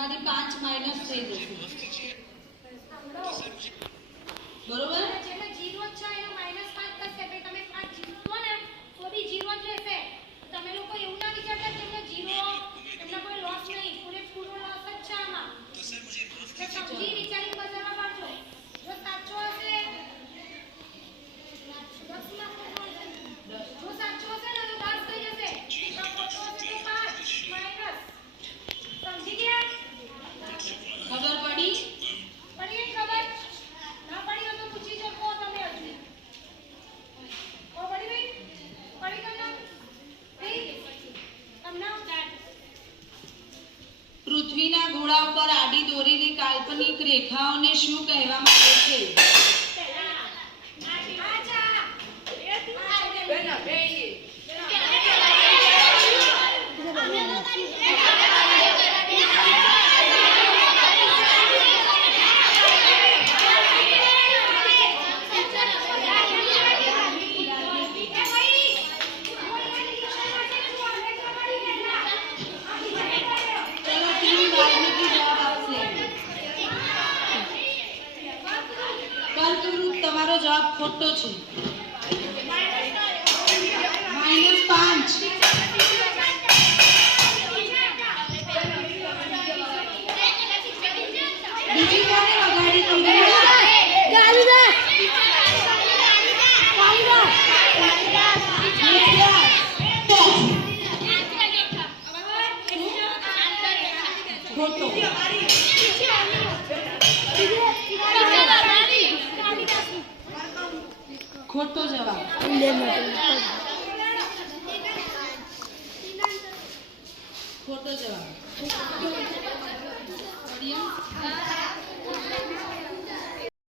તમારી 5 માઈનસ થઈ જશે બરોબર જેને 0 છે એને -5 થશે એટલે તમે 5 જીતશો ને તો બી 0 જ રહેશે તમે લોકો એવું ના વિચારતા કે એમને 0 એમને કોઈ લોસ નહીં પૂરેપૂરો લોસ જ છે આમાં તો સર મુझे माफ कीजिए સમજી વિચારી બજારમાં પાડજો જો સાચો હશે 10 માં જો સાચો હશે ને તો 10 થઈ જશે જો ખોટો હશે તો 5 માઈનસ સમજી ગયા ખબર પડી પડી ખબર ના પડી તો પૂછી શકો તમે હજી ઓ પડી ભાઈ પડી તમને પૃથ્વીના ગોળા ઉપર આડી દોરેલી કાલ્પનિક રેખાઓને શું કહેવામાં આવે છે તમારો જવાબ ખોટો છે -5 બીજી કોને વગાડી ખોટો ખોટો જવાબ ખોટો જવાબ